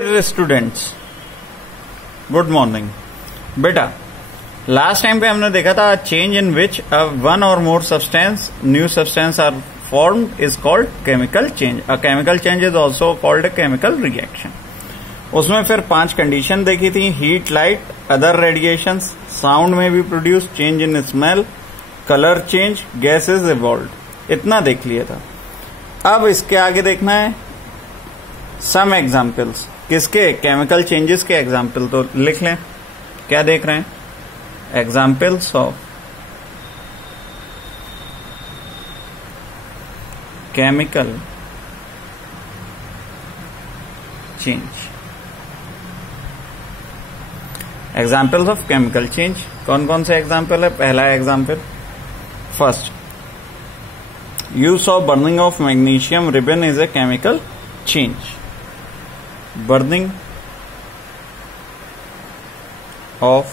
Dear students, good morning. बेटा, last time पे हमने देखा था change in which one or more substance new substance are formed is called chemical change. A chemical change is also called a chemical reaction. उसमें फिर 5 condition देखी थी: heat, light, other radiations, sound में भी produce, change in smell, colour change, gases evolved. इतना देख लिया था। अब इसके आगे देखना है सम एग्जाम्पल्स। किसके? केमिकल चेंजेस के एग्जाम्पल। तो लिख लें, क्या देख रहे हैं? Examples of chemical change. Examples of chemical change कौन कौन से एग्जाम्पल है? पहला example, first, use of burning of magnesium ribbon is a chemical change. Burning of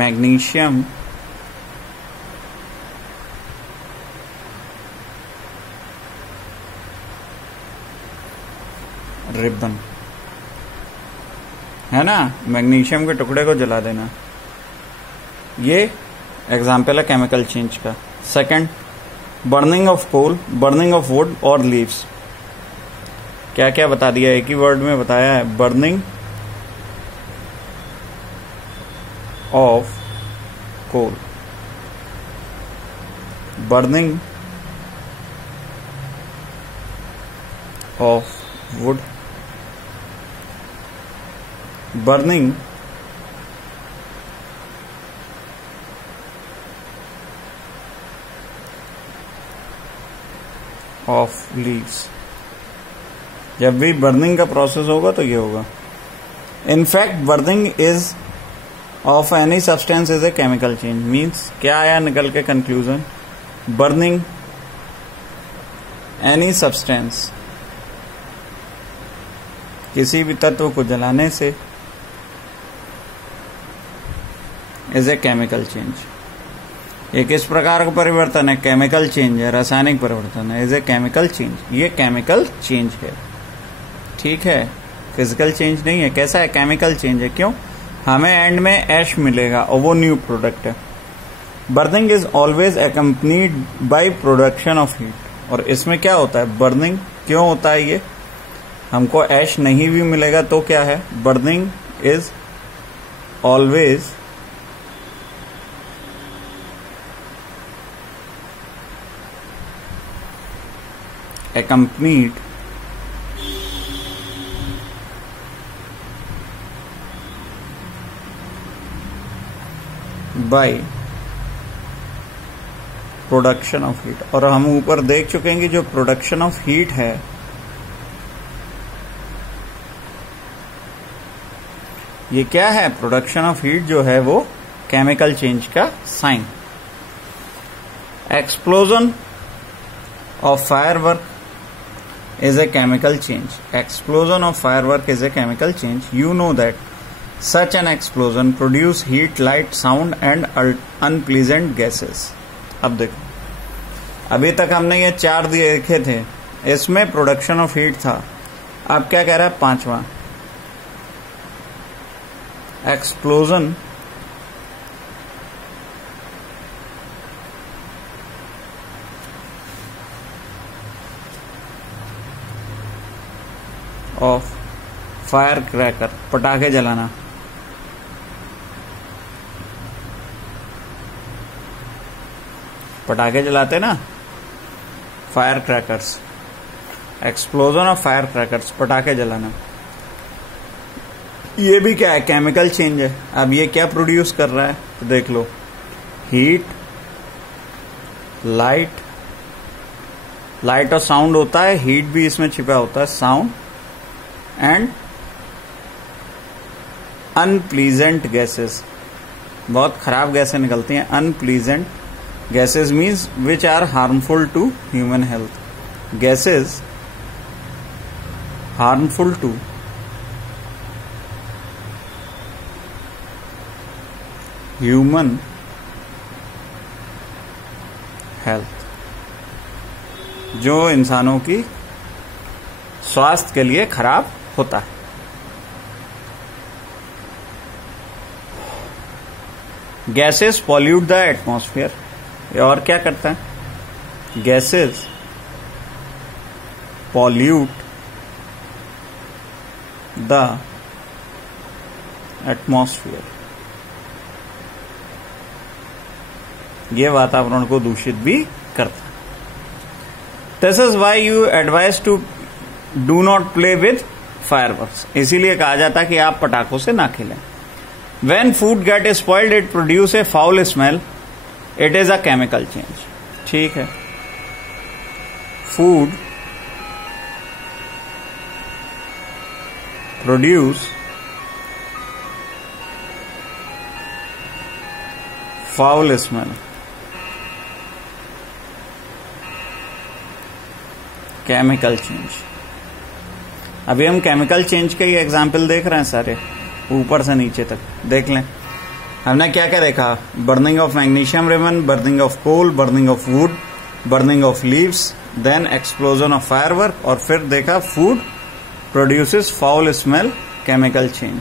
magnesium ribbon है ना, मैग्नीशियम के टुकड़े को जला देना। ये एग्जाम्पल है केमिकल चेंज का। Second, burning of coal, burning of wood और लीव्स। क्या क्या बता दिया? एक ही वर्ड में बताया है, burning of coal, burning of wood, burning of leaves. जब भी बर्निंग का प्रोसेस होगा तो ये होगा। In fact burning is of any substance is a chemical change. Means क्या आया निकल के कंक्लूजन? बर्निंग एनी सब्सटेंस, किसी भी तत्व को जलाने से, इज ए केमिकल चेंज। ये किस प्रकार का परिवर्तन है? केमिकल चेंज है, रासायनिक परिवर्तन है, इज ए केमिकल चेंज। ये केमिकल चेंज है, ठीक है, फिजिकल चेंज नहीं है। कैसा है? केमिकल चेंज है। क्यों? हमें एंड में ऐश मिलेगा और वो न्यू प्रोडक्ट है। Burning is always accompanied by production of heat. और इसमें क्या होता है? बर्निंग क्यों होता है? ये हमको ऐश नहीं भी मिलेगा तो क्या है? Burning is always accompanied by production of heat. और हम ऊपर देख चुके हैं कि जो प्रोडक्शन ऑफ हीट है, ये क्या है? प्रोडक्शन ऑफ हीट जो है वो केमिकल चेंज का sign. Explosion of firework is a chemical change. Explosion of firework is a chemical change. You know that such an explosion produce heat, light, sound and unpleasant gases. अब देखो, अभी तक हमने ये 4 देखे थे, इसमें प्रोडक्शन ऑफ हीट था। अब क्या कह रहा है? 5वां, एक्सप्लोजन ऑफ फायर क्रैकर, पटाखे जलाना। पटाखे जलाते ना, fire crackers. Explosion of fire crackers, पटाखे जलाना। ये भी क्या है? केमिकल चेंज है। अब ये क्या प्रोड्यूस कर रहा है? तो देख लो, हीट, लाइट, लाइट और साउंड होता है, हीट भी इसमें छिपा होता है, साउंड एंड अनप्लीजेंट गैसेस। बहुत खराब गैसें निकलती हैं। Unpleasant gases means which are harmful to human health. Gases harmful to human health, जो इंसानों की स्वास्थ्य के लिए खराब होता है। गैसेस पॉल्यूट द एटमॉस्फेयर, और क्या करता है? गैसेस पॉल्यूट द एटमॉस्फेयर, ये वातावरण को दूषित भी करता है। This is why you advise to do not play with fireworks, इसीलिए कहा जाता है कि आप पटाखों से ना खेलें। When food get spoiled, it produce a foul smell. It is a chemical change. ठीक है, food produce foul smell. Chemical change. अभी हम केमिकल चेंज के ही एग्जाम्पल देख रहे हैं सारे, ऊपर से नीचे तक देख लें। हमने क्या क्या देखा? Burning of magnesium ribbon, burning of coal, burning of wood, burning of leaves, then explosion of firework, और फिर देखा food produces foul smell, chemical change.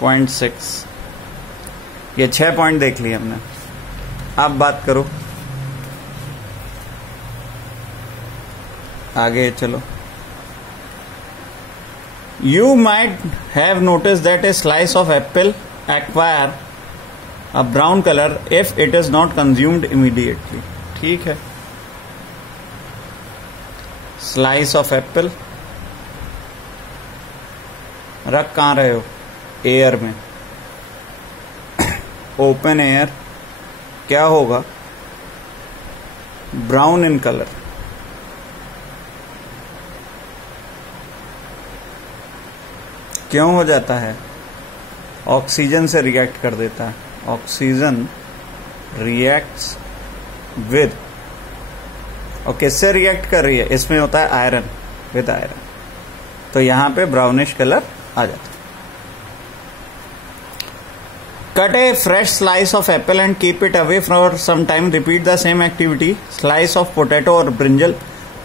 Point 6, ये 6 पॉइंट देख लिए हमने। अब बात करो आगे, चलो। You might have noticed that a slice of apple acquire a brown color if it is not consumed immediately. ठीक है, slice of apple रख कहाँ रहे हो? एयर में, ओपन एयर, क्या होगा? Brown in colour. क्यों हो जाता है? ऑक्सीजन से रिएक्ट कर देता है। ऑक्सीजन रिएक्ट्स विद, और किससे रिएक्ट कर रही है? इसमें होता है आयरन, विद आयरन, तो यहां पे ब्राउनिश कलर आ जाता है। Cut a fresh slice of apple and keep it away for some time, repeat the same activity. Slice of potato और brinjal,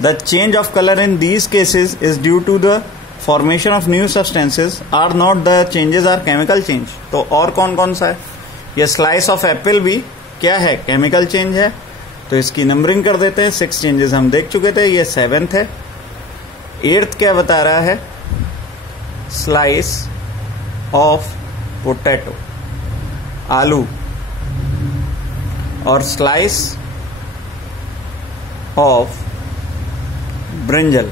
the change of colour in these cases is due to the formation of new substances, are not the changes are chemical change. तो और कौन कौन सा है? ये slice of Apple भी क्या है? केमिकल चेंज है, तो इसकी नंबरिंग कर देते हैं। 6 चेंजेस हम देख चुके थे, ये 7th है। 8th क्या बता रहा है? स्लाइस ऑफ पोटैटो, आलू, और स्लाइस ऑफ ब्रिंजल।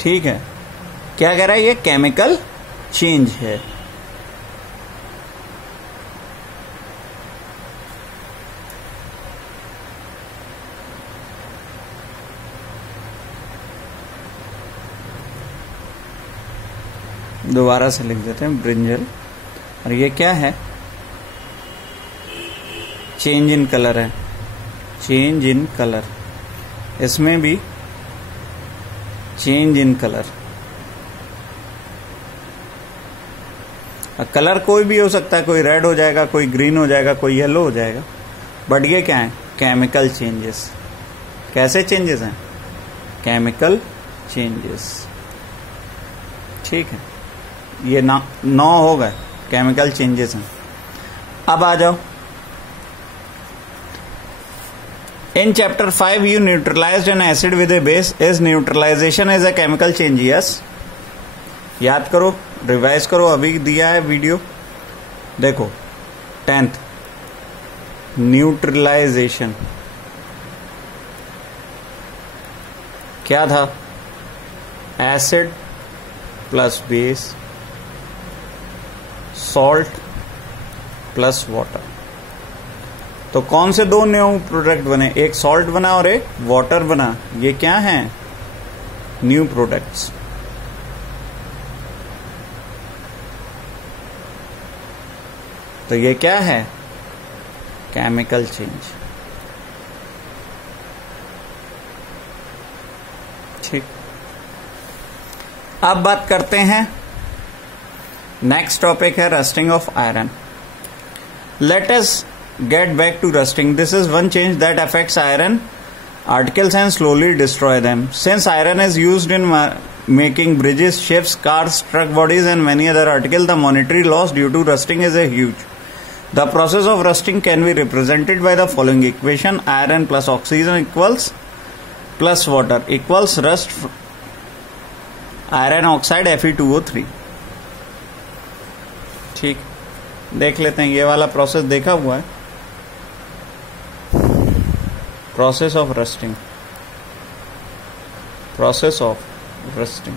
ठीक है, क्या कह रहा है? ये केमिकल चेंज है। दोबारा से लिख देते हैं, ब्रिंजल, और ये क्या है? चेंज इन कलर है, चेंज इन कलर। इसमें भी चेंज इन कलर। कलर कोई भी हो सकता है, कोई रेड हो जाएगा, कोई ग्रीन हो जाएगा, कोई येलो हो जाएगा, बट ये क्या है? Chemical changes. कैसे चेंजेस हैं? Chemical changes. ठीक है, ये 9 हो गए केमिकल चेंजेस हैं। अब आ जाओ, in chapter 5 you neutralized an acid with a base. Is neutralization is a chemical change? Yes. याद करो, रिवाइज करो, अभी दिया है वीडियो देखो। 10th, न्यूट्रलाइजेशन क्या था? Acid plus base, salt plus water. तो कौन से 2 न्यू प्रोडक्ट बने? एक सॉल्ट बना और एक वाटर बना। ये क्या है? New products. तो ये क्या है? Chemical change. ठीक, अब बात करते हैं, नेक्स्ट टॉपिक है rusting of iron. Let us get back to rusting. This is one change that affects iron articles and slowly destroy them. Since iron is used in making bridges, ships, cars, truck bodies and many other articles, the monetary loss due to rusting is a huge. The process of rusting can be represented by the following equation: iron plus oxygen equals plus water equals rust iron oxide Fe2O3. ठीक, देख लेते हैं, ये वाला process देखा हुआ है, process of rusting, process of rusting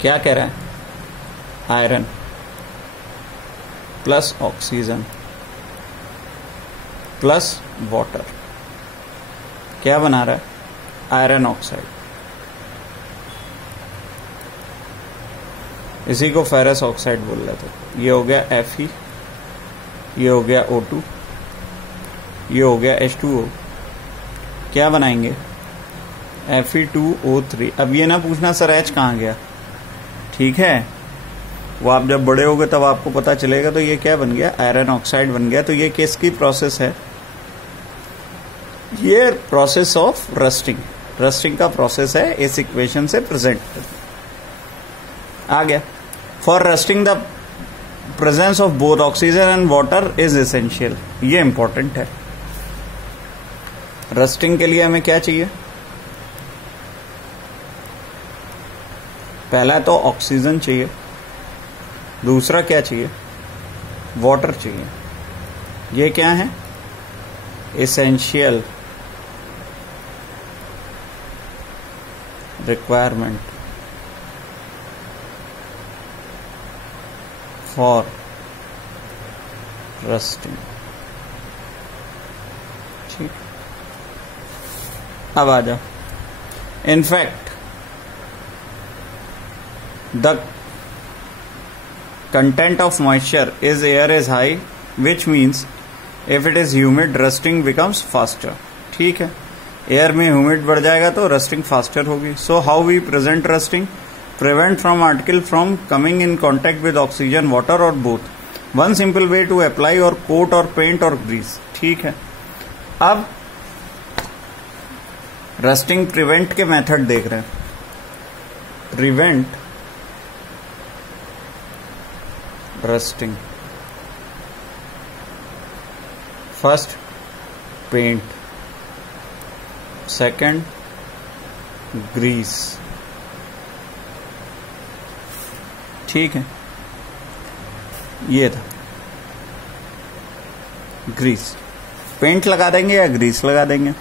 क्या कह रहा है? Iron plus oxygen plus water क्या बना रहा है? Iron oxide. इसी को फेरस ऑक्साइड बोल रहे थे। ये हो गया Fe, ये हो गया O2, ये हो गया H2O। क्या बनाएंगे? Fe2O3। अब ये ना पूछना सर H कहाँ गया, ठीक है, वो आप जब बड़े होगे तब आपको पता चलेगा। तो ये क्या बन गया? आयरन ऑक्साइड बन गया। तो ये किसकी प्रोसेस है? ये प्रोसेस ऑफ रस्टिंग, रस्टिंग का प्रोसेस है, इस इक्वेशन से प्रेजेंट आ गया। For rusting the presence of both oxygen and water is essential. ये इंपॉर्टेंट है। रस्टिंग के लिए हमें क्या चाहिए? पहला तो ऑक्सीजन चाहिए, दूसरा क्या चाहिए? वाटर चाहिए। ये क्या है? Essential requirement for rusting. ठीक, अब आ जाओ। In fact the content of moisture is air is high, which means if it is humid, rusting becomes faster. ठीक है, एयर में ह्यूमिड बढ़ जाएगा तो रस्टिंग फास्टर होगी। So how we present rusting? Prevent from article from coming in contact with oxygen, water और both. One simple way to apply और coat और पेंट और ग्रीस। ठीक है, अब रस्टिंग प्रिवेंट के मेथड देख रहे हैं। Prevent rusting, first paint, second grease. ठीक है, ये था ग्रीस। पेंट लगा देंगे या ग्रीस लगा देंगे।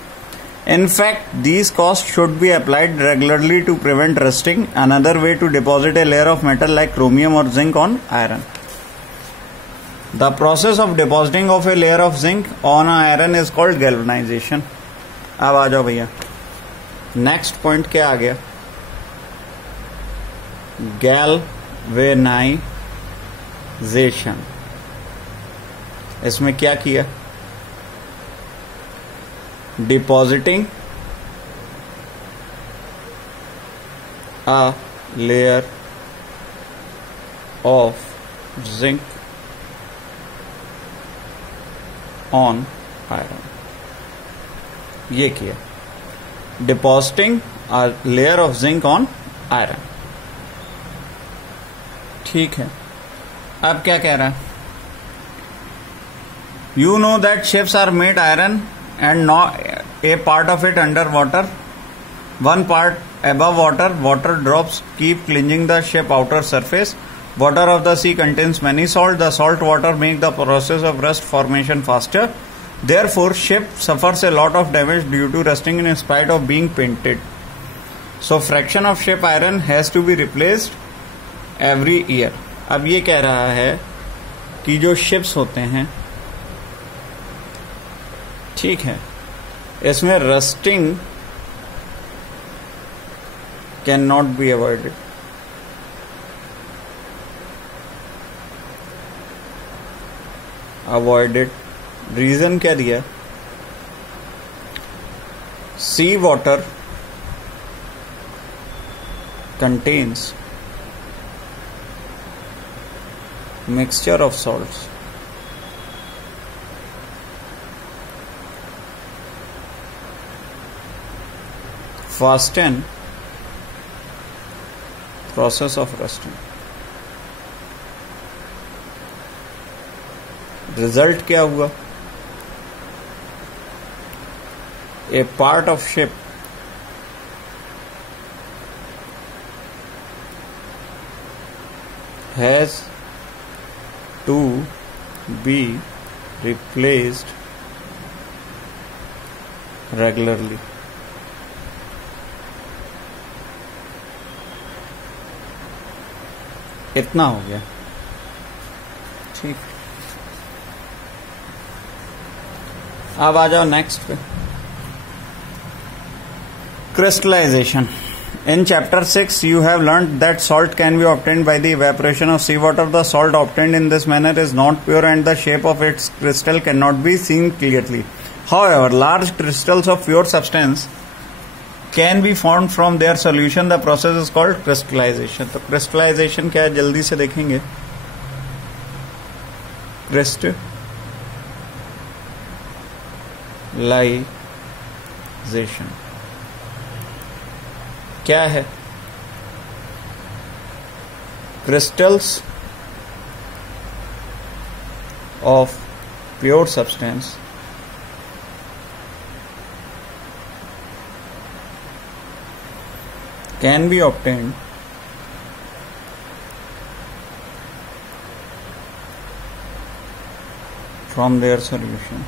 In fact, these costs should be applied regularly to prevent rusting. Another way to deposit a layer of metal like chromium or zinc on iron. The process of depositing of a layer of zinc on iron is called galvanization. अब आ जाओ भैया, next point क्या आ गया? Galvanisation. इसमें क्या किया? Depositing a layer of zinc on iron. ये किया, depositing a layer of zinc on iron. ठीक है, अब क्या कह रहा है? You know that ships are made iron and not a part of it under water, one part above water. Water drops keep cleansing the ship outer surface. Water of the sea contains many salt. The salt water make the process of rust formation faster. Therefore, ship suffers a lot of damage due to rusting in spite of being painted. So, fraction of ship iron has to be replaced every year. अब ये कह रहा है कि जो ships होते हैं, ठीक है, इसमें rusting cannot be avoided. Avoided. Reason क्या दिया? Sea water contains mixture of salts. fasten process of rusting. Result क्या हुआ? A part of ship has to be replaced regularly. इतना हो गया, ठीक। अब आ जाओ नेक्स्ट पे, crystallization. In chapter 6 you have learnt that salt can be obtained by the evaporation of seawater. The salt obtained in this manner is not pure and the shape of its crystal cannot be seen clearly. However, large crystals of pure substance can be formed from their solution. The process is called crystallization. तो crystallization क्या है, जल्दी से देखेंगे. crystallization क्या है? crystals of pure substance can be obtained from their solution.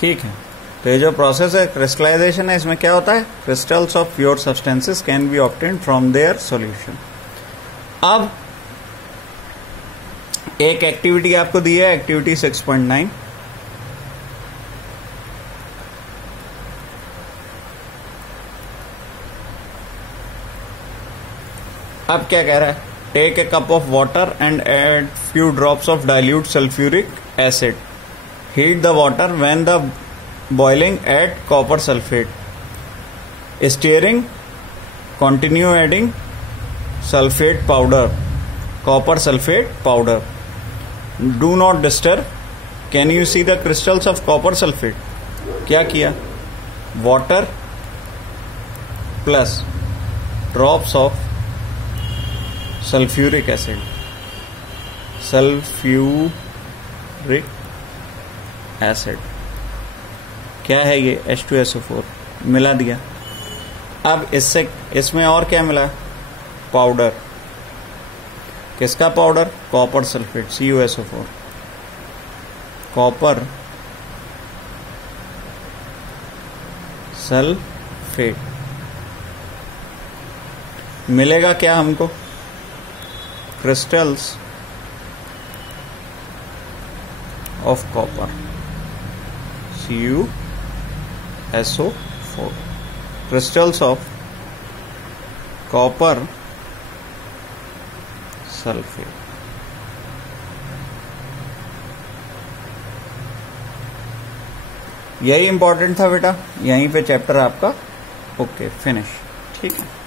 ठीक है, तो ये जो प्रोसेस है क्रिस्टलाइजेशन है, इसमें क्या होता है? Crystals of pure substances can be obtained from their solution. अब एक एक्टिविटी आपको दी है, एक्टिविटी 6.9. अब क्या कह रहा है? Take a cup of water and add few drops of dilute sulphuric acid. Heat the water. When the boiling, add copper sulfate. Stirring, continue adding sulfate powder, copper sulfate powder. Do not disturb. Can you see the crystals of copper sulfate? क्या किया? Water plus drops of sulfuric acid. Sulfuric acid क्या है ये? H2SO4 मिला दिया. अब इसमें और क्या मिला? पाउडर. किसका powder? Copper sulphate, CuSO4. Copper sulphate मिलेगा क्या हमको? Crystals of copper, CuSO4. crystals of copper sulfate. यही इंपॉर्टेंट था बेटा, यहीं पे चैप्टर आपका ओके फिनिश. ठीक है.